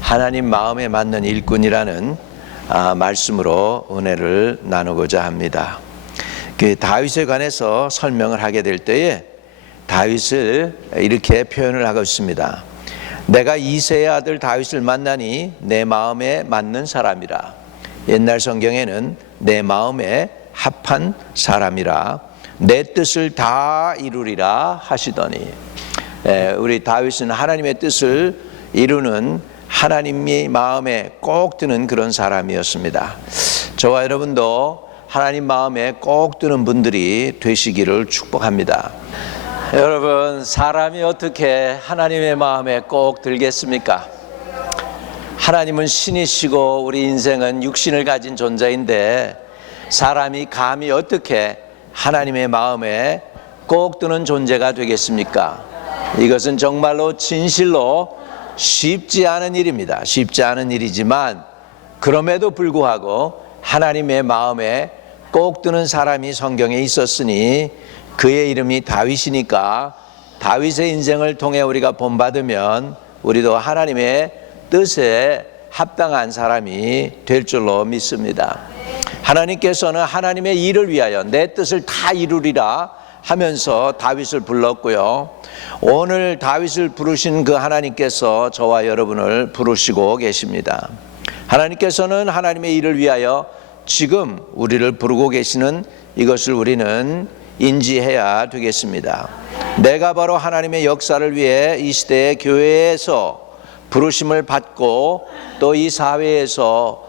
하나님 마음에 맞는 일꾼이라는 말씀으로 은혜를 나누고자 합니다. 다윗에 관해서 설명을 하게 될 때에 다윗을 이렇게 표현을 하고 있습니다. 내가 이새의 아들 다윗을 만나니 내 마음에 맞는 사람이라. 옛날 성경에는 내 마음에 합한 사람이라 내 뜻을 다 이루리라 하시더니, 우리 다윗은 하나님의 뜻을 이루는 하나님의 마음에 꼭 드는 그런 사람이었습니다. 저와 여러분도 하나님 마음에 꼭 드는 분들이 되시기를 축복합니다. 여러분, 사람이 어떻게 하나님의 마음에 꼭 들겠습니까? 하나님은 신이시고 우리 인생은 육신을 가진 존재인데 사람이 감히 어떻게 하나님의 마음에 꼭 드는 존재가 되겠습니까? 이것은 정말로 진실로 쉽지 않은 일입니다. 쉽지 않은 일이지만 그럼에도 불구하고 하나님의 마음에 꼭 드는 사람이 성경에 있었으니 그의 이름이 다윗이니까 다윗의 인생을 통해 우리가 본받으면 우리도 하나님의 뜻에 합당한 사람이 될 줄로 믿습니다. 하나님께서는 하나님의 일을 위하여 내 뜻을 다 이루리라 하면서 다윗을 불렀고요. 오늘 다윗을 부르신 그 하나님께서 저와 여러분을 부르시고 계십니다. 하나님께서는 하나님의 일을 위하여 지금 우리를 부르고 계시는 이것을 우리는 인지해야 되겠습니다. 내가 바로 하나님의 역사를 위해 이 시대의 교회에서 부르심을 받고 또 이 사회에서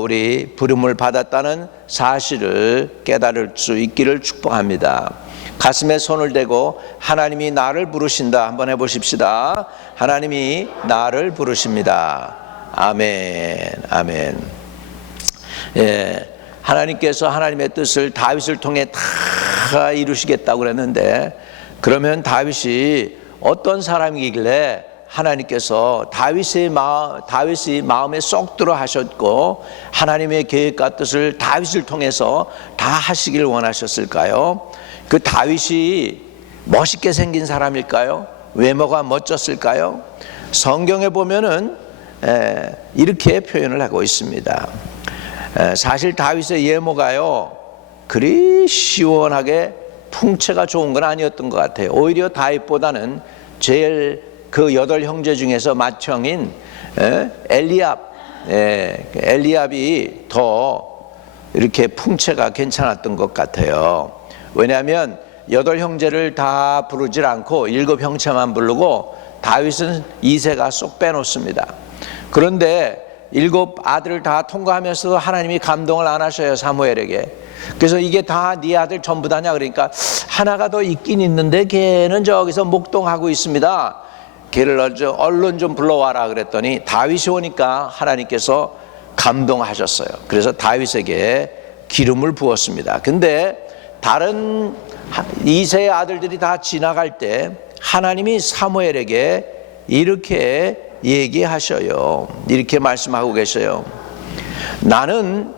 우리 부름을 받았다는 사실을 깨달을 수 있기를 축복합니다. 가슴에 손을 대고 하나님이 나를 부르신다 한번 해보십시다. 하나님이 나를 부르십니다. 아멘, 아멘. 하나님께서 하나님의 뜻을 다윗을 통해 다 이루시겠다고 그랬는데, 그러면 다윗이 어떤 사람이길래 하나님께서 다윗이 마음에 쏙 들어 하셨고 하나님의 계획과 뜻을 다윗을 통해서 다 하시길 원하셨을까요? 그 다윗이 멋있게 생긴 사람일까요? 외모가 멋졌을까요? 성경에 보면은 이렇게 표현을 하고 있습니다. 사실 다윗의 외모가요 그리 시원하게 풍채가 좋은 건 아니었던 것 같아요. 오히려 다윗보다는 제일 그 8 형제 중에서 맏형인 엘리압이 더 이렇게 풍채가 괜찮았던 것 같아요. 왜냐하면 8 형제를 다 부르질 않고 7 형제만 부르고 다윗은 이새가 쏙 빼놓습니다. 그런데 7 아들을 다 통과하면서도 하나님이 감동을 안 하셔요, 사무엘에게. 그래서 이게 다 네 아들 전부 다냐 그러니까 하나가 더 있긴 있는데 걔는 저기서 목동하고 있습니다. 걔를 얼른 좀 불러와라 그랬더니 다윗이 오니까 하나님께서 감동하셨어요. 그래서 다윗에게 기름을 부었습니다. 근데 다른 이새의 아들들이 다 지나갈 때 하나님이 사무엘에게 이렇게 얘기하셔요. 이렇게 말씀하고 계셔요. 나는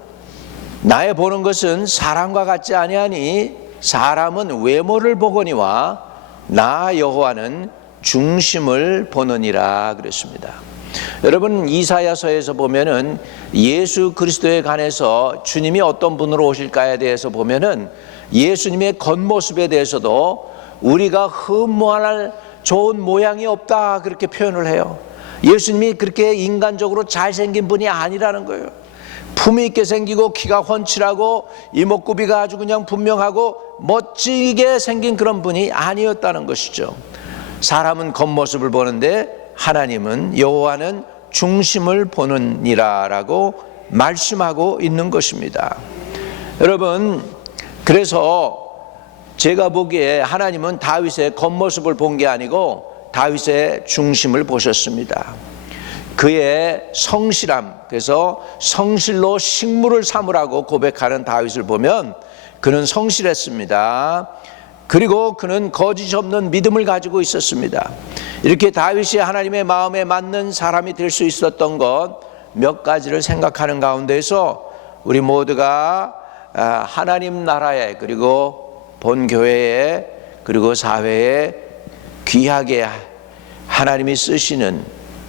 나의 보는 것은 사람과 같지 아니하니 사람은 외모를 보거니와 나 여호와는 중심을 보느니라 그랬습니다. 여러분, 이사야서에서 보면은 예수 그리스도에 관해서 주님이 어떤 분으로 오실까에 대해서 보면은 예수님의 겉모습에 대해서도 우리가 흠모할 좋은 모양이 없다 그렇게 표현을 해요. 예수님이 그렇게 인간적으로 잘생긴 분이 아니라는 거예요. 품위 있게 생기고 키가 훤칠하고 이목구비가 아주 그냥 분명하고 멋지게 생긴 그런 분이 아니었다는 것이죠. 사람은 겉모습을 보는데 하나님은 여호와는 중심을 보느니라라고 말씀하고 있는 것입니다. 여러분, 그래서 제가 보기에 하나님은 다윗의 겉모습을 본 게 아니고 다윗의 중심을 보셨습니다. 그의 성실함, 그래서 성실로 식물을 삼으라고 고백하는 다윗을 보면 그는 성실했습니다. 그리고 그는 거짓 없는 믿음을 가지고 있었습니다. 이렇게 다윗이 하나님의 마음에 맞는 사람이 될 수 있었던 것 몇 가지를 생각하는 가운데서 우리 모두가 하나님 나라에 그리고 본교회에 그리고 사회에 귀하게 하나님이 쓰시는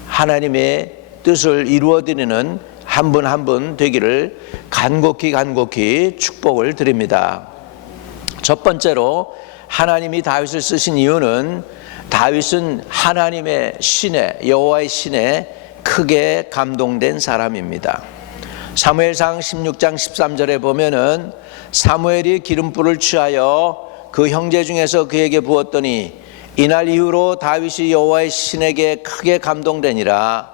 하나님의 뜻을 이루어드리는 한 분 한 분 되기를 간곡히 축복을 드립니다. 첫 번째로 하나님이 다윗을 쓰신 이유는 다윗은 하나님의 신에, 여호와의 신에 크게 감동된 사람입니다. 사무엘상 16장 13절에 보면은 사무엘이 기름불을 취하여 그 형제 중에서 그에게 부었더니 이날 이후로 다윗이 여호와의 신에게 크게 감동되니라.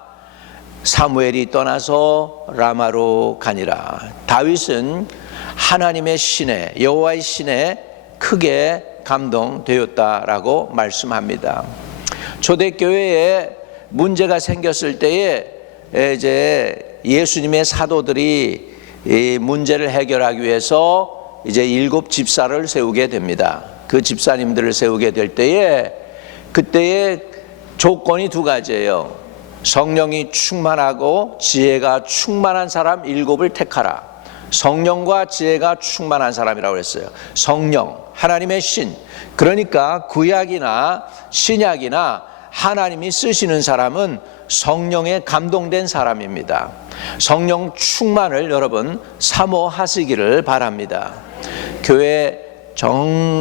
사무엘이 떠나서 라마로 가니라. 다윗은 하나님의 신에, 여호와의 신에 크게 감동되었다라고 말씀합니다. 초대교회에 문제가 생겼을 때에 이제 예수님의 사도들이 이 문제를 해결하기 위해서 이제 7 집사를 세우게 됩니다. 그 집사님들을 세우게 될 때에 그때의 조건이 2가지예요. 성령이 충만하고 지혜가 충만한 사람 7을 택하라. 성령과 지혜가 충만한 사람이라고 했어요. 성령, 하나님의 신, 그러니까 구약이나 신약이나 하나님이 쓰시는 사람은 성령에 감동된 사람입니다. 성령 충만을 여러분 사모하시기를 바랍니다. 교회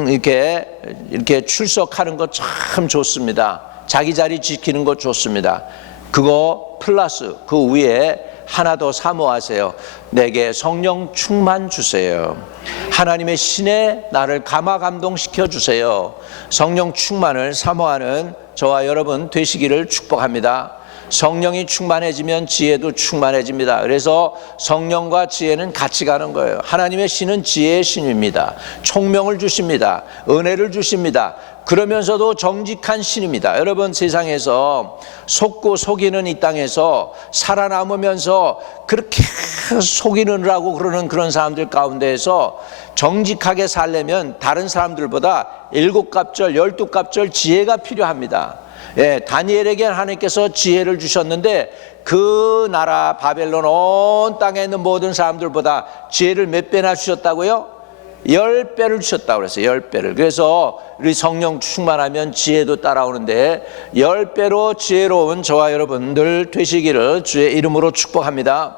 이렇게 출석하는 거 참 좋습니다. 자기 자리 지키는 거 좋습니다. 그거 플러스 그 위에 하나 더 사모하세요. 내게 성령 충만 주세요. 하나님의 신에 나를 감화감동시켜 주세요. 성령 충만을 사모하는 저와 여러분 되시기를 축복합니다. 성령이 충만해지면 지혜도 충만해집니다. 그래서 성령과 지혜는 같이 가는 거예요. 하나님의 신은 지혜의 신입니다. 총명을 주십니다. 은혜를 주십니다. 그러면서도 정직한 신입니다. 여러분, 세상에서 속고 속이는 이 땅에서 살아남으면서 그렇게 속이느라고 그러는 그런 사람들 가운데에서 정직하게 살려면 다른 사람들보다 7갑절 12갑절 지혜가 필요합니다. 다니엘에게 하나님께서 지혜를 주셨는데 그 나라 바벨론 온 땅에 있는 모든 사람들보다 지혜를 몇 배나 주셨다고요? 10배를 주셨다고 그랬어요. 10배를. 그래서 우리 성령 충만하면 지혜도 따라오는데 10배로 지혜로운 저와 여러분들 되시기를 주의 이름으로 축복합니다.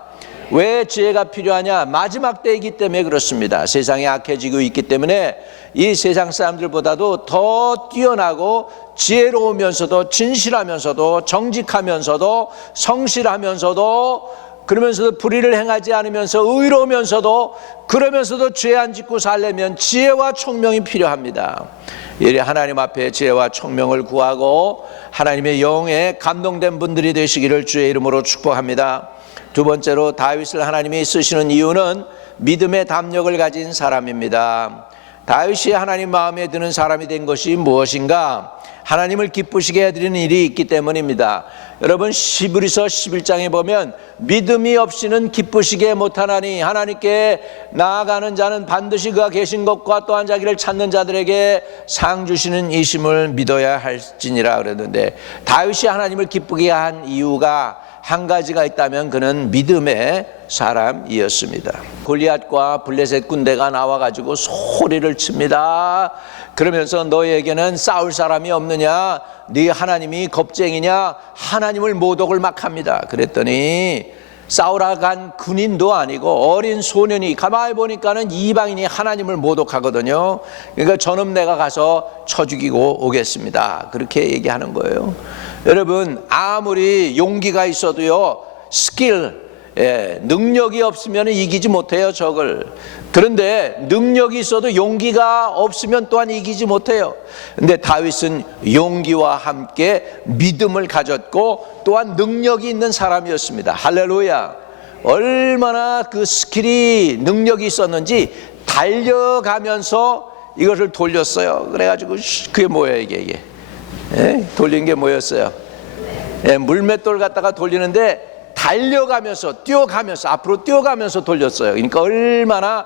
왜 지혜가 필요하냐? 마지막 때이기 때문에 그렇습니다. 세상이 악해지고 있기 때문에 이 세상 사람들보다도 더 뛰어나고 지혜로우면서도 진실하면서도 정직하면서도 성실하면서도 그러면서도 불의를 행하지 않으면서 의로우면서도 그러면서도 죄 안 짓고 살려면 지혜와 총명이 필요합니다. 이래 하나님 앞에 지혜와 총명을 구하고 하나님의 영에 감동된 분들이 되시기를 주의 이름으로 축복합니다. 2번째로 다윗을 하나님이 쓰시는 이유는 믿음의 담력을 가진 사람입니다. 다윗이 하나님 마음에 드는 사람이 된 것이 무엇인가? 하나님을 기쁘시게 해드리는 일이 있기 때문입니다. 여러분, 히브리서 11장에 보면 믿음이 없이는 기쁘시게 못하나니 하나님께 나아가는 자는 반드시 그가 계신 것과 또한 자기를 찾는 자들에게 상 주시는 이심을 믿어야 할지니라 그랬는데, 다윗이 하나님을 기쁘게 한 이유가 한 가지가 있다면 그는 믿음의 사람이었습니다. 골리앗과 블레셋 군대가 나와가지고 소리를 칩니다. 그러면서 너에게는 싸울 사람이 없느냐? 네 하나님이 겁쟁이냐? 하나님을 모독을 막 합니다. 그랬더니 싸우러 간 군인도 아니고 어린 소년이, 가만히 보니까는 이방인이 하나님을 모독하거든요. 그러니까 저놈 내가 가서 쳐 죽이고 오겠습니다. 그렇게 얘기하는 거예요. 여러분, 아무리 용기가 있어도요, 스킬, 능력이 없으면 이기지 못해요, 적을. 그런데 능력이 있어도 용기가 없으면 또한 이기지 못해요. 근데 다윗은 용기와 함께 믿음을 가졌고 또한 능력이 있는 사람이었습니다. 할렐루야. 얼마나 그 스킬이, 능력이 있었는지 달려가면서 이것을 돌렸어요. 그래가지고 그게 뭐예요, 이게? 돌린 게 뭐였어요? 물맷돌 갖다가 돌리는데 달려가면서, 뛰어가면서, 앞으로 뛰어가면서 돌렸어요. 그러니까 얼마나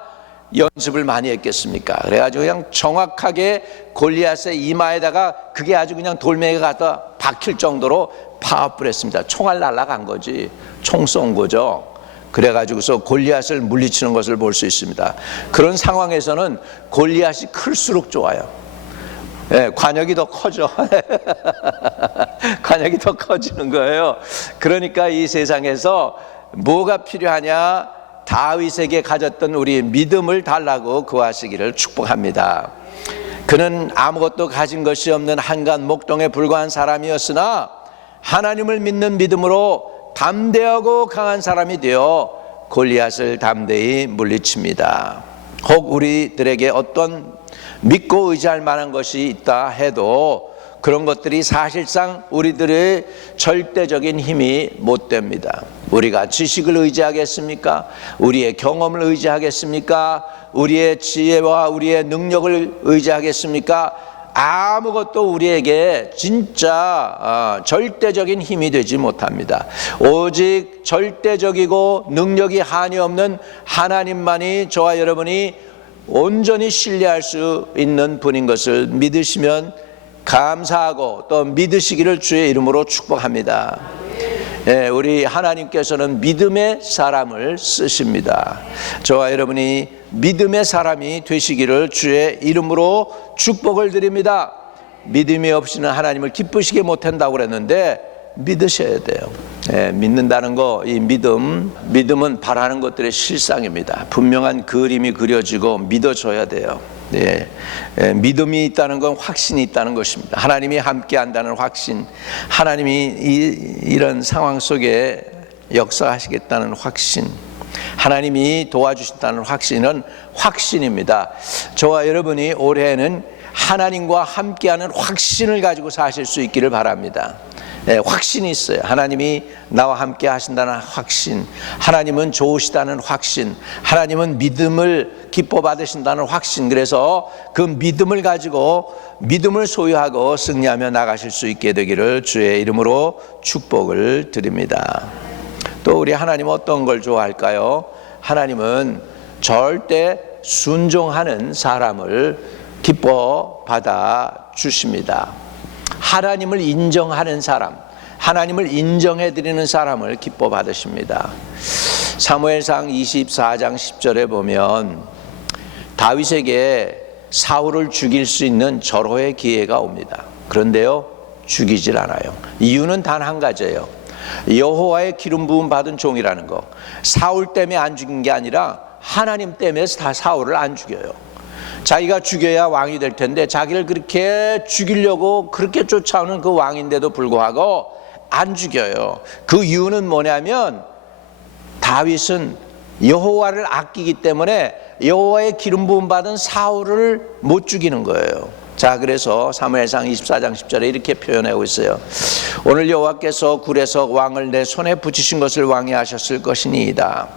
연습을 많이 했겠습니까? 그래가지고 그냥 정확하게 골리앗의 이마에다가 그게 아주 그냥 돌멩이가 갖다 박힐 정도로 파워풀했습니다. 총알 날아간 거지, 총 쏜 거죠. 그래가지고서 골리앗을 물리치는 것을 볼 수 있습니다. 그런 상황에서는 골리앗이 클수록 좋아요. 예, 관역이 더 커져. 관역이 더 커지는 거예요. 그러니까 이 세상에서 뭐가 필요하냐? 다윗에게 가졌던 우리 믿음을 달라고 구하시기를 축복합니다. 그는 아무것도 가진 것이 없는 한간 목동에 불과한 사람이었으나 하나님을 믿는 믿음으로 담대하고 강한 사람이 되어 골리앗을 담대히 물리칩니다. 혹 우리들에게 어떤 믿고 의지할 만한 것이 있다 해도 그런 것들이 사실상 우리들의 절대적인 힘이 못 됩니다. 우리가 지식을 의지하겠습니까? 우리의 경험을 의지하겠습니까? 우리의 지혜와 우리의 능력을 의지하겠습니까? 아무것도 우리에게 진짜 절대적인 힘이 되지 못합니다. 오직 절대적이고 능력이 한이 없는 하나님만이 저와 여러분이 온전히 신뢰할 수 있는 분인 것을 믿으시면 감사하고 또 믿으시기를 주의 이름으로 축복합니다. 예, 우리 하나님께서는 믿음의 사람을 쓰십니다. 저와 여러분이 믿음의 사람이 되시기를 주의 이름으로 축복을 드립니다. 믿음이 없이는 하나님을 기쁘시게 못한다고 그랬는데 믿으셔야 돼요. 예, 믿는다는 거, 이 믿음은 바라는 것들의 실상입니다. 분명한 그림이 그려지고 믿어줘야 돼요. 예, 믿음이 있다는 건 확신이 있다는 것입니다. 하나님이 함께한다는 확신, 하나님이 이런 상황 속에 역사하시겠다는 확신, 하나님이 도와주신다는 확신은 확신입니다. 저와 여러분이 올해는 하나님과 함께하는 확신을 가지고 사실 수 있기를 바랍니다. 네, 확신이 있어요. 하나님이 나와 함께 하신다는 확신, 하나님은 좋으시다는 확신, 하나님은 믿음을 기뻐 받으신다는 확신. 그래서 그 믿음을 가지고 믿음을 소유하고 승리하며 나가실 수 있게 되기를 주의 이름으로 축복을 드립니다. 또 우리 하나님은 어떤 걸 좋아할까요? 하나님은 절대 순종하는 사람을 기뻐 받아 주십니다. 하나님을 인정하는 사람, 하나님을 인정해 드리는 사람을 기뻐 받으십니다. 사무엘상 24장 10절에 보면 다윗에게 사울을 죽일 수 있는 절호의 기회가 옵니다. 그런데요, 죽이질 않아요. 이유는 단 한 가지예요. 여호와의 기름 부음 받은 종이라는 거. 사울 때문에 안 죽인 게 아니라 하나님 때문에 다 사울을 안 죽여요. 자기가 죽여야 왕이 될 텐데 자기를 그렇게 죽이려고 그렇게 쫓아오는 그 왕인데도 불구하고 안 죽여요. 그 이유는 뭐냐면 다윗은 여호와를 아끼기 때문에 여호와의 기름 부음 받은 사울을 못 죽이는 거예요. 자, 그래서 사무엘상 24장 10절에 이렇게 표현하고 있어요. 오늘 여호와께서 굴에서 왕을 내 손에 붙이신 것을 왕이 하셨을 것이니이다.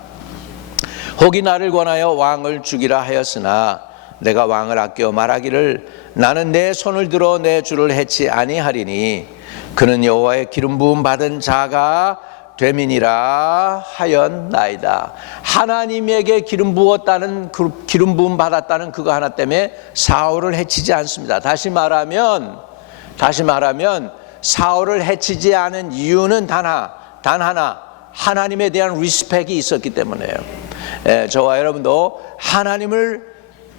혹이 나를 권하여 왕을 죽이라 하였으나 내가 왕을 아껴 말하기를 나는 내 손을 들어 내 주를 해치 아니하리니 그는 여호와의 기름 부음 받은 자가 되민이라 하였나이다. 하나님에게 기름 부었다는, 기름 부음 받았다는 그거 하나 때문에 사울을 해치지 않습니다. 다시 말하면 사울을 해치지 않은 이유는 단 하나 하나님에 대한 리스펙이 있었기 때문에요. 저와 여러분도 하나님을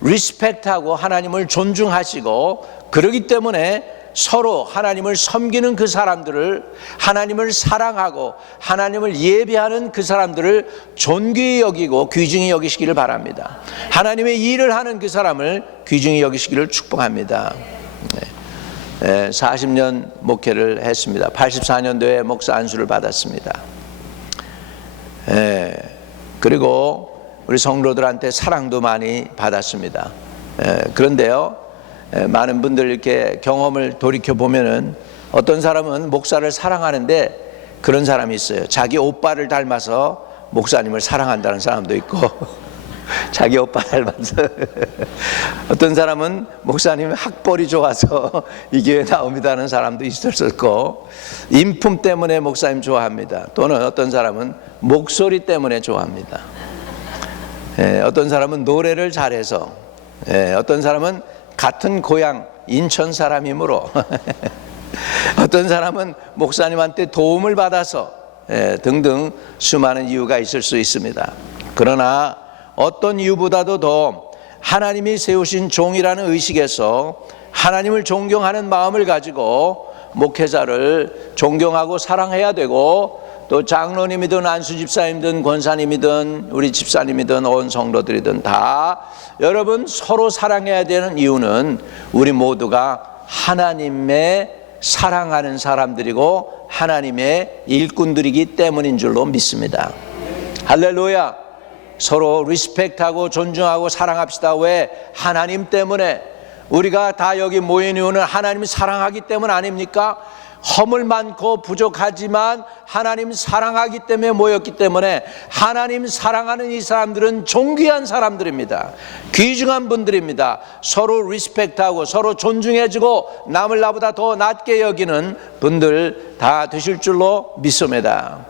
리스펙트하고 하나님을 존중하시고 그러기 때문에 서로 하나님을 섬기는 그 사람들을, 하나님을 사랑하고 하나님을 예배하는 그 사람들을 존귀히 여기고 귀중히 여기시기를 바랍니다. 하나님의 일을 하는 그 사람을 귀중히 여기시기를 축복합니다. 40년 목회를 했습니다. 84년도에 목사 안수를 받았습니다. 그리고 우리 성도들한테 사랑도 많이 받았습니다. 그런데요, 많은 분들 이렇게 경험을 돌이켜 보면은 어떤 사람은 목사를 사랑하는데 그런 사람이 있어요. 자기 오빠를 닮아서 목사님을 사랑한다는 사람도 있고 자기 오빠 닮아서 어떤 사람은 목사님 학벌이 좋아서 이 교회에 나옵니다 하는 사람도 있었고, 인품 때문에 목사님 좋아합니다. 또는 어떤 사람은 목소리 때문에 좋아합니다. 어떤 사람은 노래를 잘해서, 어떤 사람은 같은 고향 인천 사람이므로 어떤 사람은 목사님한테 도움을 받아서 등등 수많은 이유가 있을 수 있습니다. 그러나 어떤 이유보다도 더 하나님이 세우신 종이라는 의식에서 하나님을 존경하는 마음을 가지고 목회자를 존경하고 사랑해야 되고, 또 장로님이든 안수집사님이든 권사님이든 우리 집사님이든 온 성도들이든 다 여러분 서로 사랑해야 되는 이유는 우리 모두가 하나님의 사랑하는 사람들이고 하나님의 일꾼들이기 때문인 줄로 믿습니다. 할렐루야. 서로 리스펙트하고 존중하고 사랑합시다. 왜? 하나님 때문에. 우리가 다 여기 모인 이유는 하나님을 사랑하기 때문 아닙니까? 허물 많고 부족하지만 하나님 사랑하기 때문에 모였기 때문에, 하나님 사랑하는 이 사람들은 존귀한 사람들입니다. 귀중한 분들입니다. 서로 리스펙트하고 서로 존중해주고 남을 나보다 더 낮게 여기는 분들 다 되실 줄로 믿습니다.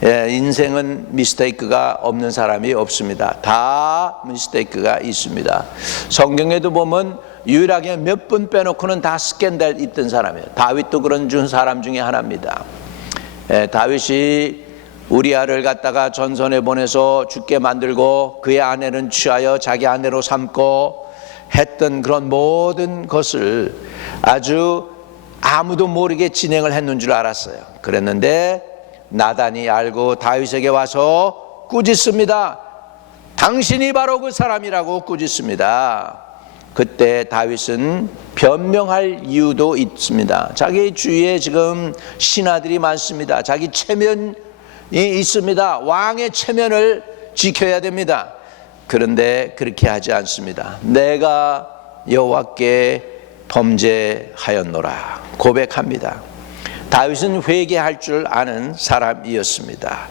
인생은 미스테이크가 없는 사람이 없습니다. 다 미스테이크가 있습니다. 성경에도 보면 유일하게 몇 분 빼놓고는 다 스캔들 있던 사람이에요. 다윗도 그런 사람 중에 하나입니다. 다윗이 우리아를 갖다가 전선에 보내서 죽게 만들고 그의 아내는 취하여 자기 아내로 삼고 했던 그런 모든 것을 아주 아무도 모르게 진행을 했는 줄 알았어요. 그랬는데 나단이 알고 다윗에게 와서 꾸짖습니다. 당신이 바로 그 사람이라고 꾸짖습니다. 그때 다윗은 변명할 이유도 있습니다. 자기 주위에 지금 신하들이 많습니다. 자기 체면이 있습니다. 왕의 체면을 지켜야 됩니다. 그런데 그렇게 하지 않습니다. 내가 여호와께 범죄하였노라 고백합니다. 다윗은 회개할 줄 아는 사람이었습니다.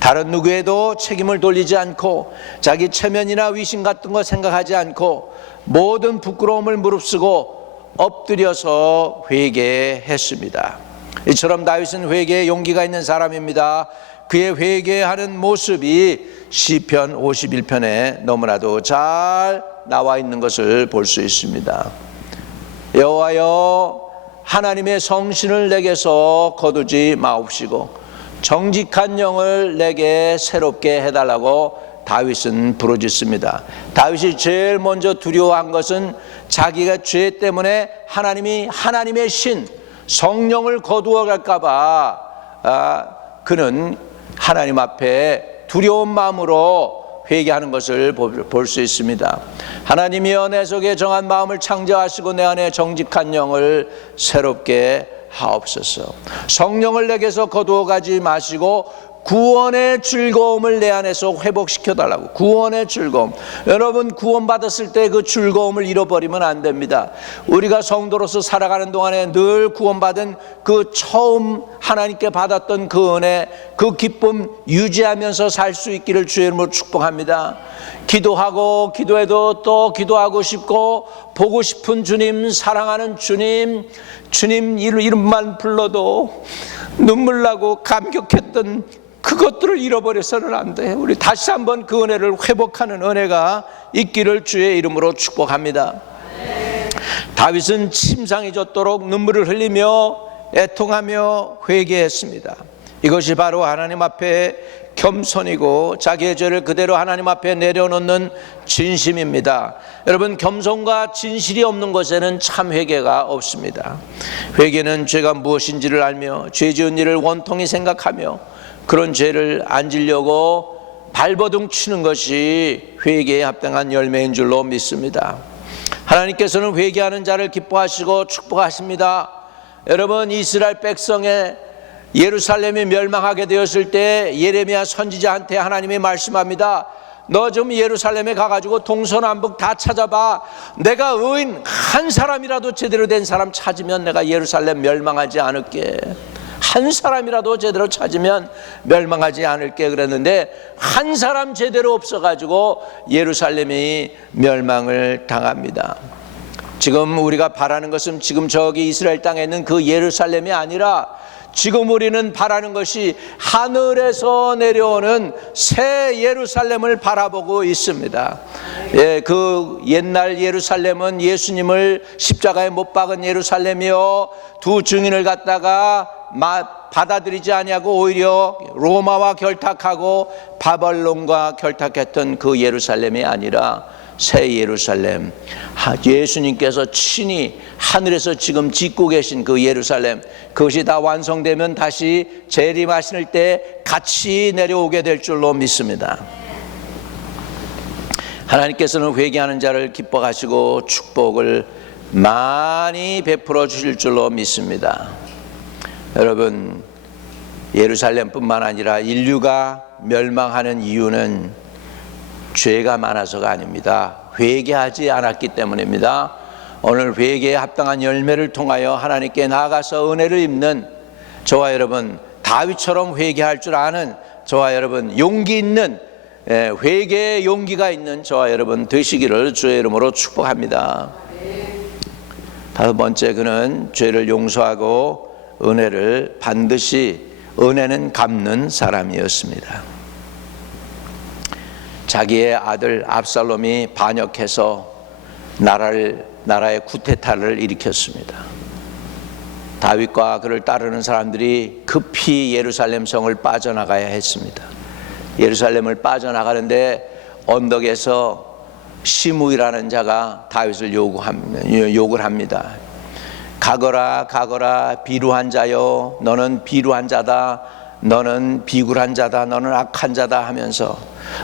다른 누구에도 책임을 돌리지 않고 자기 체면이나 위신 같은 거 생각하지 않고 모든 부끄러움을 무릅쓰고 엎드려서 회개했습니다. 이처럼 다윗은 회개에 용기가 있는 사람입니다. 그의 회개하는 모습이 시편 51편에 너무나도 잘 나와 있는 것을 볼 수 있습니다. 여호와여, 하나님의 성신을 내게서 거두지 마옵시고 정직한 영을 내게 새롭게 해달라고 다윗은 부르짖습니다. 다윗이 제일 먼저 두려워한 것은 자기가 죄 때문에 하나님의 신 성령을 거두어 갈까 봐 그는 하나님 앞에 두려운 마음으로 회개하는 것을 볼 수 있습니다. 하나님이여, 내 속에 정한 마음을 창조하시고 내 안에 정직한 영을 새롭게 하옵소서. 성령을 내게서 거두어 가지 마시고 구원의 즐거움을 내 안에서 회복시켜달라고. 구원의 즐거움. 여러분, 구원받았을 때 그 즐거움을 잃어버리면 안 됩니다. 우리가 성도로서 살아가는 동안에 늘 구원받은 그 처음 하나님께 받았던 그 은혜, 그 기쁨 유지하면서 살 수 있기를 주의 이름으로 축복합니다. 기도하고 기도해도 또 기도하고 싶고 보고 싶은 주님, 사랑하는 주님, 주님 이름만 불러도 눈물 나고 감격했던 그것들을 잃어버려서는 안 돼. 우리 다시 한번 그 은혜를 회복하는 은혜가 있기를 주의 이름으로 축복합니다. 다윗은 침상이 젖도록 눈물을 흘리며 애통하며 회개했습니다. 이것이 바로 하나님 앞에 겸손이고 자기의 죄를 그대로 하나님 앞에 내려놓는 진심입니다. 여러분, 겸손과 진실이 없는 것에는 참 회개가 없습니다. 회개는 죄가 무엇인지를 알며 죄 지은 일을 원통히 생각하며 그런 죄를 안 지려고 발버둥 치는 것이 회개에 합당한 열매인 줄로 믿습니다. 하나님께서는 회개하는 자를 기뻐하시고 축복하십니다. 여러분, 이스라엘 백성의 예루살렘이 멸망하게 되었을 때 예레미야 선지자한테 하나님이 말씀합니다. 너 좀 예루살렘에 가가지고 동서남북 다 찾아봐. 내가 의인 한 사람이라도 제대로 된 사람 찾으면 내가 예루살렘 멸망하지 않을게. 한 사람이라도 제대로 찾으면 멸망하지 않을게 그랬는데 한 사람 제대로 없어가지고 예루살렘이 멸망을 당합니다. 지금 우리가 바라는 것은 지금 저기 이스라엘 땅에 있는 그 예루살렘이 아니라 지금 우리는 바라는 것이 하늘에서 내려오는 새 예루살렘을 바라보고 있습니다. 그 옛날 예루살렘은 예수님을 십자가에 못 박은 예루살렘이요, 두 증인을 갖다가 받아들이지 아니하고 오히려 로마와 결탁하고 바벨론과 결탁했던 그 예루살렘이 아니라 새 예루살렘, 예수님께서 친히 하늘에서 지금 짓고 계신 그 예루살렘, 그것이 다 완성되면 다시 재림하실 때 같이 내려오게 될 줄로 믿습니다. 하나님께서는 회개하는 자를 기뻐하시고 축복을 많이 베풀어 주실 줄로 믿습니다. 여러분, 예루살렘뿐만 아니라 인류가 멸망하는 이유는 죄가 많아서가 아닙니다. 회개하지 않았기 때문입니다. 오늘 회개에 합당한 열매를 통하여 하나님께 나아가서 은혜를 입는 저와 여러분, 다윗처럼 회개할 줄 아는 저와 여러분, 용기 있는, 회개의 용기가 있는 저와 여러분 되시기를 주의 이름으로 축복합니다. 다섯 번째, 그는 죄를 용서하고 은혜를 반드시, 은혜는 갚는 사람이었습니다. 자기의 아들 압살롬이 반역해서 나라의 쿠데타를 일으켰습니다. 다윗과 그를 따르는 사람들이 급히 예루살렘 성을 빠져나가야 했습니다. 예루살렘을 빠져나가는데 언덕에서 시므이라는 자가 다윗을 욕을 합니다. 가거라 비루한 자여, 너는 비루한 자다, 너는 비굴한 자다, 너는 악한 자다 하면서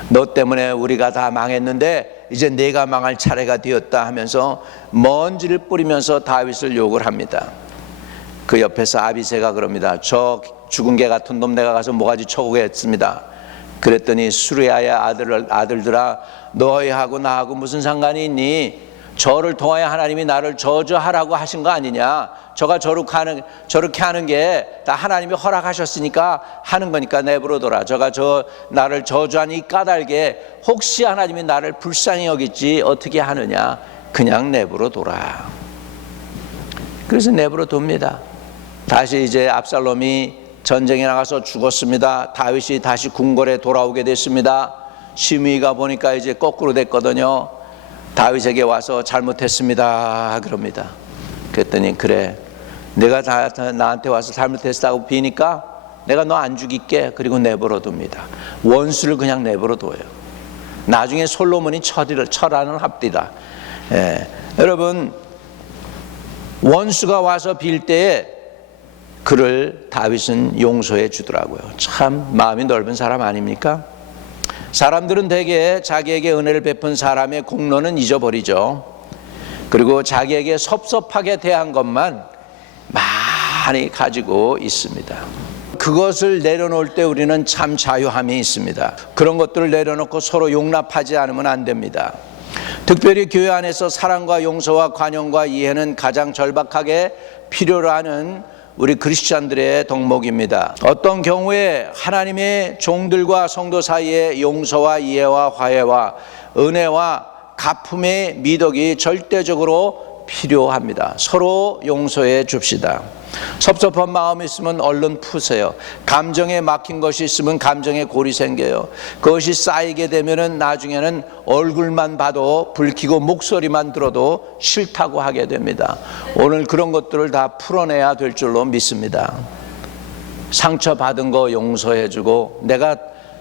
너 때문에 우리가 다 망했는데 이제 내가 망할 차례가 되었다 하면서 먼지를 뿌리면서 다윗을 욕을 합니다. 그 옆에서 아비새가 그럽니다. 저 죽은 개 같은 놈 내가 가서 모가지 쳐오겠습니다. 그랬더니 수레아의 아들들아, 너희하고 나하고 무슨 상관이 있니? 저를 통하여 하나님이 나를 저주하라고 하신 거 아니냐? 저가 저렇게 하는 게 다 하나님이 허락하셨으니까 하는 거니까 내버려둬라. 저가 나를 저주하니 이 까닭에 혹시 하나님이 나를 불쌍히 여기지 어떻게 하느냐? 그냥 내버려둬라. 그래서 내버려둡니다. 다시 이제 압살롬이 전쟁에 나가서 죽었습니다. 다윗이 다시 궁궐에 돌아오게 됐습니다. 시므이가 보니까 이제 거꾸로 됐거든요. 다윗에게 와서 잘못했습니다 그럽니다. 그랬더니 그래, 내가 나한테 와서 잘못했다고 비니까 내가 너 안 죽일게. 그리고 내버려둡니다. 원수를 그냥 내버려둬요. 나중에 솔로몬이 철하는 합디다. 여러분, 원수가 와서 빌 때에 그를 다윗은 용서해 주더라고요. 참 마음이 넓은 사람 아닙니까? 사람들은 대개 자기에게 은혜를 베푼 사람의 공로는 잊어버리죠. 그리고 자기에게 섭섭하게 대한 것만 많이 가지고 있습니다. 그것을 내려놓을 때 우리는 참 자유함이 있습니다. 그런 것들을 내려놓고 서로 용납하지 않으면 안 됩니다. 특별히 교회 안에서 사랑과 용서와 관용과 이해는 가장 절박하게 필요로 하는 우리 크리스찬들의 덕목입니다. 어떤 경우에 하나님의 종들과 성도 사이에 용서와 이해와 화해와 은혜와 갚음의 미덕이 절대적으로 필요합니다. 서로 용서해 줍시다. 섭섭한 마음이 있으면 얼른 푸세요. 감정에 막힌 것이 있으면 감정에 골이 생겨요. 그것이 쌓이게 되면은 나중에는 얼굴만 봐도 불키고 목소리만 들어도 싫다고 하게 됩니다. 오늘 그런 것들을 다 풀어내야 될 줄로 믿습니다. 상처받은 거 용서해주고,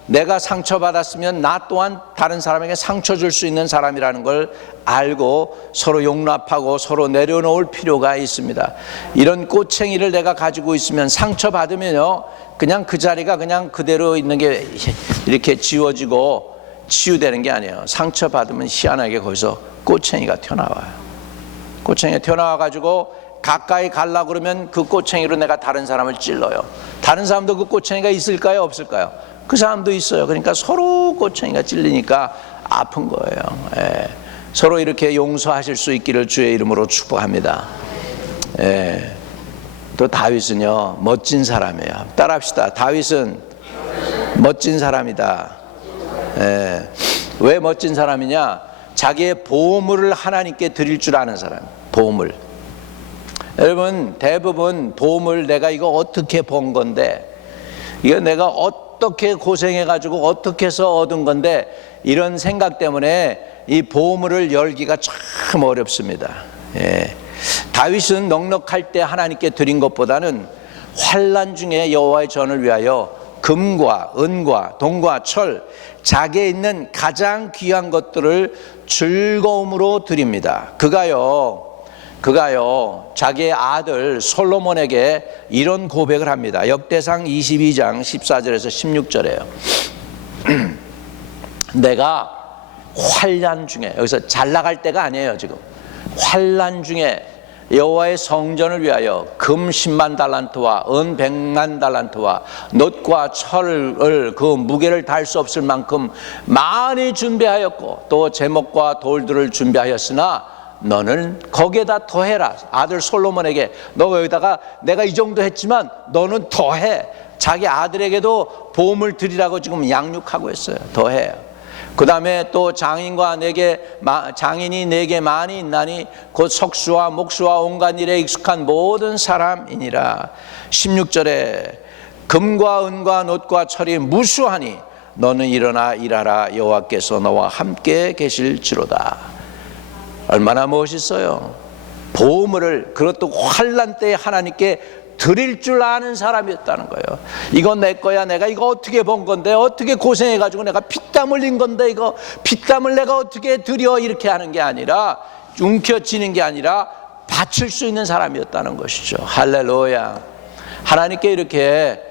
내가 상처받았으면 나 또한 다른 사람에게 상처 줄 수 있는 사람이라는 걸 알고 서로 용납하고 서로 내려놓을 필요가 있습니다. 이런 꼬챙이를 내가 가지고 있으면 상처받으면요, 그냥 그 자리가 그냥 그대로 있는 게 이렇게 지워지고 치유되는 게 아니에요. 상처받으면 희한하게 거기서 꼬챙이가 튀어나와요. 꼬챙이가 튀어나와가지고 가까이 가려고 그러면 그 꼬챙이로 내가 다른 사람을 찔러요. 다른 사람도 그 꼬챙이가 있을까요, 없을까요? 그 사람도 있어요. 그러니까 서로 꼬챙이가 찔리니까 아픈 거예요. 서로 이렇게 용서하실 수 있기를 주의 이름으로 축복합니다. 또 다윗은요, 멋진 사람이에요. 따라합시다. 다윗은 멋진 사람이다. 왜 멋진 사람이냐? 자기의 보물을 하나님께 드릴 줄 아는 사람. 보물. 여러분, 대부분 보물, 내가 이거 어떻게 번 건데, 이거 내가 어떻게 고생해가지고 어떻게 해서 얻은 건데, 이런 생각 때문에 이 보물을 열기가 참 어렵습니다. 다윗은 넉넉할 때 하나님께 드린 것보다는 환난 중에 여호와의 전을 위하여 금과 은과 동과 철, 자기에 있는 가장 귀한 것들을 즐거움으로 드립니다. 그가요 자기의 아들 솔로몬에게 이런 고백을 합니다. 역대상 22장 14절에서 16절에요. 내가 환난 중에, 여기서 잘 나갈 때가 아니에요. 지금 환난 중에 여호와의 성전을 위하여 금 10만 달란트와 은 100만 달란트와 놋과 철을 그 무게를 달 수 없을 만큼 많이 준비하였고 또 제목과 돌들을 준비하였으나 너는 거기에다 더해라. 아들 솔로몬에게 너 여기다가 내가 이 정도 했지만 너는 더해. 자기 아들에게도 보험을 드리라고 지금 양육하고 있어요. 더해. 그 다음에 또 장인이 내게 많이 있나니 곧 석수와 목수와 온갖 일에 익숙한 모든 사람이니라. 16절에 금과 은과 놋과 철이 무수하니 너는 일어나 일하라. 여호와께서 너와 함께 계실지로다. 얼마나 멋있어요. 보물을, 그것도 환난 때에 하나님께 드릴 줄 아는 사람이었다는 거예요. 이건 내 거야. 내가 이거 어떻게 번 건데, 어떻게 고생해가지고 내가 피땀 흘린 건데, 이거 피땀을 내가 어떻게 드려, 이렇게 하는 게 아니라, 움켜쥐는 게 아니라 바칠 수 있는 사람이었다는 것이죠. 할렐루야. 하나님께 이렇게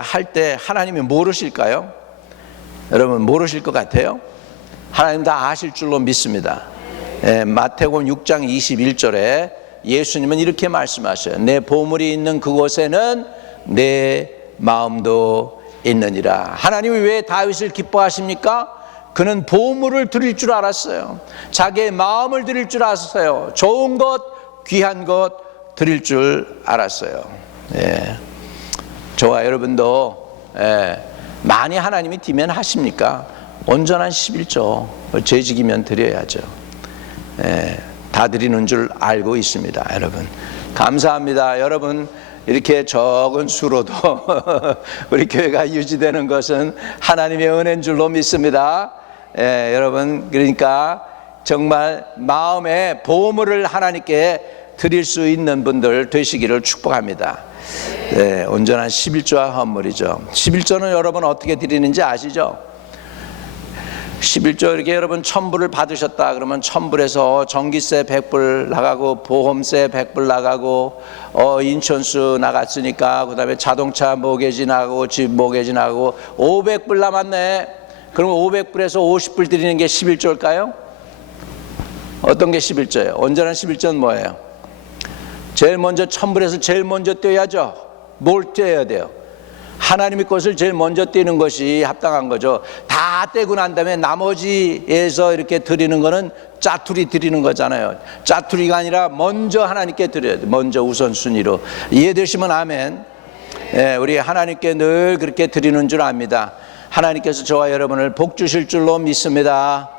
할 때 하나님이 모르실까요? 여러분 모르실 것 같아요? 하나님 다 아실 줄로 믿습니다. 마태복음 6장 21절에 예수님은 이렇게 말씀하셔요. 내 보물이 있는 그곳에는 내 마음도 있느니라. 하나님이 왜 다윗을 기뻐하십니까? 그는 보물을 드릴 줄 알았어요. 자기의 마음을 드릴 줄 알았어요. 좋은 것, 귀한 것 드릴 줄 알았어요. 저와 여러분도 많이 하나님이 디면 하십니까? 온전한 11조 죄직이면 드려야죠. 다 드리는 줄 알고 있습니다. 여러분 감사합니다. 여러분 이렇게 적은 수로도 우리 교회가 유지되는 것은 하나님의 은혜인 줄로 믿습니다. 여러분 그러니까 정말 마음의 보물을 하나님께 드릴 수 있는 분들 되시기를 축복합니다. 온전한 11조와 헌물이죠. 11조는 여러분 어떻게 드리는지 아시죠? 11조 이렇게 여러분 천불을 받으셨다 그러면 천불에서 전기세 100불 나가고 보험세 100불 나가고 인천수 나갔으니까 그 다음에 자동차 모기지 나가고 집 모기지 나가고 500불 남았네. 그럼 500불에서 50불 드리는 게 11조일까요? 어떤 게 11조예요? 온전한 11조는 뭐예요? 제일 먼저 천불에서 제일 먼저 떼야죠. 뭘 떼야 돼요? 하나님의 것을 제일 먼저 떼는 것이 합당한 거죠. 다 떼고 난 다음에 나머지에서 이렇게 드리는 거는 짜투리 드리는 거잖아요. 짜투리가 아니라 먼저 하나님께 드려야 돼요. 먼저 우선순위로. 이해되시면 아멘. 우리 하나님께 늘 그렇게 드리는 줄 압니다. 하나님께서 저와 여러분을 복 주실 줄로 믿습니다.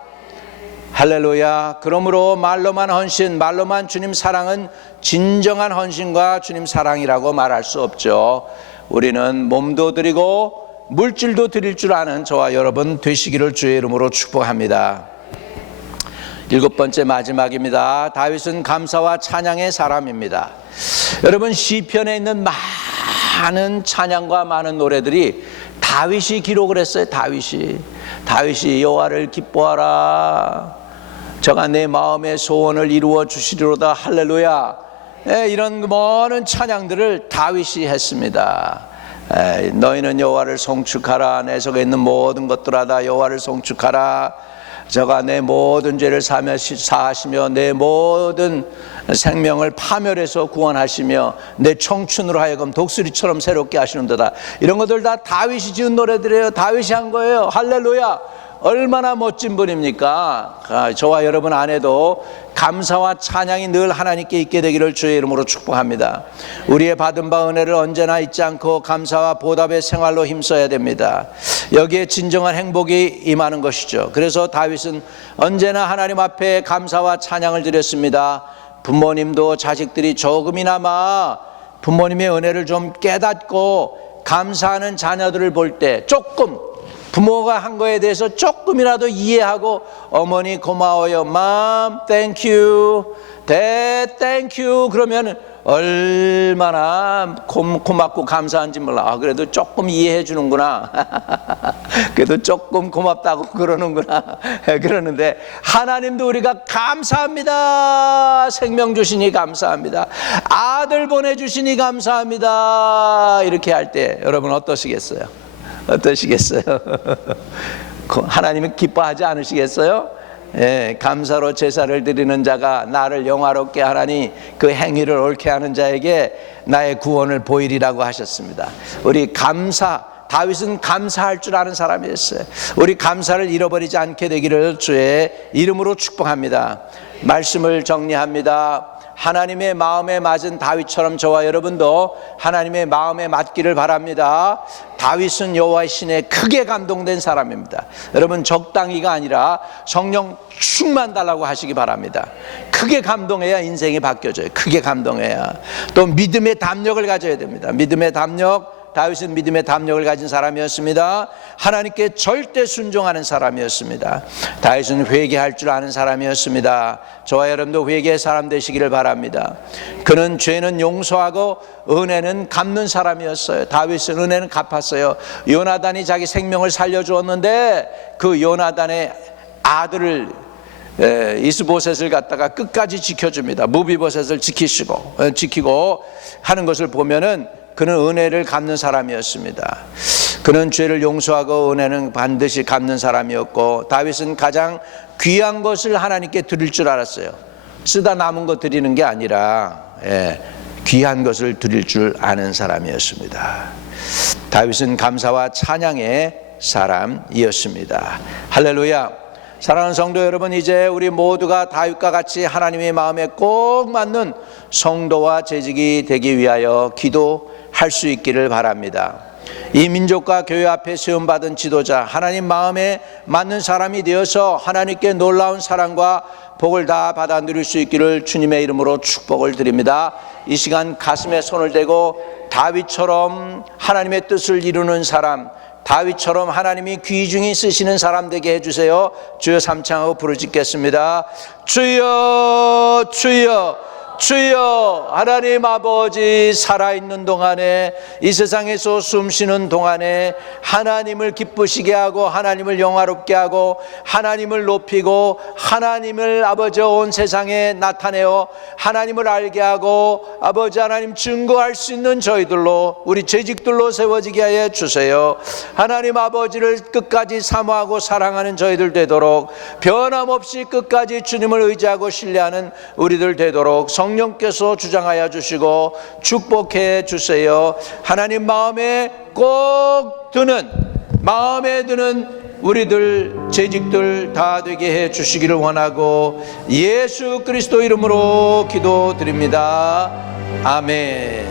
할렐루야. 그러므로 말로만 헌신, 말로만 주님 사랑은 진정한 헌신과 주님 사랑이라고 말할 수 없죠. 우리는 몸도 드리고 물질도 드릴 줄 아는 저와 여러분 되시기를 주의 이름으로 축복합니다. 7번째 마지막입니다. 다윗은 감사와 찬양의 사람입니다. 여러분 시편에 있는 많은 찬양과 많은 노래들이 다윗이 기록을 했어요. 다윗이 여호와를 기뻐하라. 저가 내 마음의 소원을 이루어 주시리로다. 할렐루야. 이런 많은 찬양들을 다윗이 했습니다. 너희는 여호와를 송축하라. 내 속에 있는 모든 것들아 다 여호와를 송축하라. 저가 내 모든 죄를 사하시며 내 모든 생명을 파멸해서 구원하시며 내 청춘으로 하여금 독수리처럼 새롭게 하시는도다. 이런 것들 다 다윗이 지은 노래들이에요. 다윗이 한 거예요. 할렐루야. 얼마나 멋진 분입니까? 저와 여러분 안에도 감사와 찬양이 늘 하나님께 있게 되기를 주의 이름으로 축복합니다. 우리의 받은 바 은혜를 언제나 잊지 않고 감사와 보답의 생활로 힘써야 됩니다. 여기에 진정한 행복이 임하는 것이죠. 그래서 다윗은 언제나 하나님 앞에 감사와 찬양을 드렸습니다. 부모님도 자식들이 조금이나마 부모님의 은혜를 좀 깨닫고 감사하는 자녀들을 볼 때 조금 부모가 한 거에 대해서 조금이라도 이해하고 어머니 고마워요, 맘 땡큐, 대 땡큐 그러면 얼마나 고맙고 감사한지 몰라. 그래도 조금 이해해 주는구나. 그래도 조금 고맙다고 그러는구나. 그러는데 하나님도 우리가 감사합니다. 생명 주시니 감사합니다. 아들 보내주시니 감사합니다. 이렇게 할 때 여러분 어떠시겠어요? 어떠시겠어요? 하나님은 기뻐하지 않으시겠어요? 예, 감사로 제사를 드리는 자가 나를 영화롭게 하나니 그 행위를 옳게 하는 자에게 나의 구원을 보이리라고 하셨습니다. 우리 다윗은 감사할 줄 아는 사람이었어요. 우리 감사를 잃어버리지 않게 되기를 주의 이름으로 축복합니다. 말씀을 정리합니다. 하나님의 마음에 맞은 다윗처럼 저와 여러분도 하나님의 마음에 맞기를 바랍니다. 다윗은 여호와의 신에 크게 감동된 사람입니다. 여러분 적당히가 아니라 성령 충만 달라고 하시기 바랍니다. 크게 감동해야 인생이 바뀌어져요. 크게 감동해야. 또 믿음의 담력을 가져야 됩니다. 믿음의 담력. 다윗은 믿음의 담력을 가진 사람이었습니다. 하나님께 절대 순종하는 사람이었습니다. 다윗은 회개할 줄 아는 사람이었습니다. 저와 여러분도 회개의 사람 되시기를 바랍니다. 그는 죄는 용서하고 은혜는 갚는 사람이었어요. 다윗은 은혜는 갚았어요. 요나단이 자기 생명을 살려주었는데 그 요나단의 아들을 이스보셋을 갖다가 끝까지 지켜줍니다. 무비보셋을 지키고 하는 것을 보면은 그는 은혜를 갚는 사람이었습니다. 그는 죄를 용서하고 은혜는 반드시 갚는 사람이었고 다윗은 가장 귀한 것을 하나님께 드릴 줄 알았어요. 쓰다 남은 거 드리는 게 아니라 귀한 것을 드릴 줄 아는 사람이었습니다. 다윗은 감사와 찬양의 사람이었습니다. 할렐루야. 사랑하는 성도 여러분, 이제 우리 모두가 다윗과 같이 하나님의 마음에 꼭 맞는 성도와 재직이 되기 위하여 기도할 수 있기를 바랍니다. 이 민족과 교회 앞에 세움받은 지도자, 하나님 마음에 맞는 사람이 되어서 하나님께 놀라운 사랑과 복을 다 받아 누릴 수 있기를 주님의 이름으로 축복을 드립니다. 이 시간 가슴에 손을 대고 다윗처럼 하나님의 뜻을 이루는 사람, 다윗처럼 하나님이 귀중히 쓰시는 사람 되게 해주세요. 주여 삼창하고 부르짖겠습니다. 주여 주여 주여. 하나님 아버지, 살아있는 동안에, 이 세상에서 숨쉬는 동안에 하나님을 기쁘시게 하고 하나님을 영화롭게 하고 하나님을 높이고 하나님을 아버지 온 세상에 나타내어 하나님을 알게 하고 아버지 하나님 증거할 수 있는 저희들로, 우리 재직들로 세워지게 하여 주세요. 하나님 아버지를 끝까지 사모하고 사랑하는 저희들 되도록, 변함없이 끝까지 주님을 의지하고 신뢰하는 우리들 되도록 성령께서 주장하여 주시고 축복해 주세요. 하나님 마음에 꼭 드는, 마음에 드는 우리들 재직들 다 되게 해 주시기를 원하고 예수 그리스도 이름으로 기도드립니다. 아멘.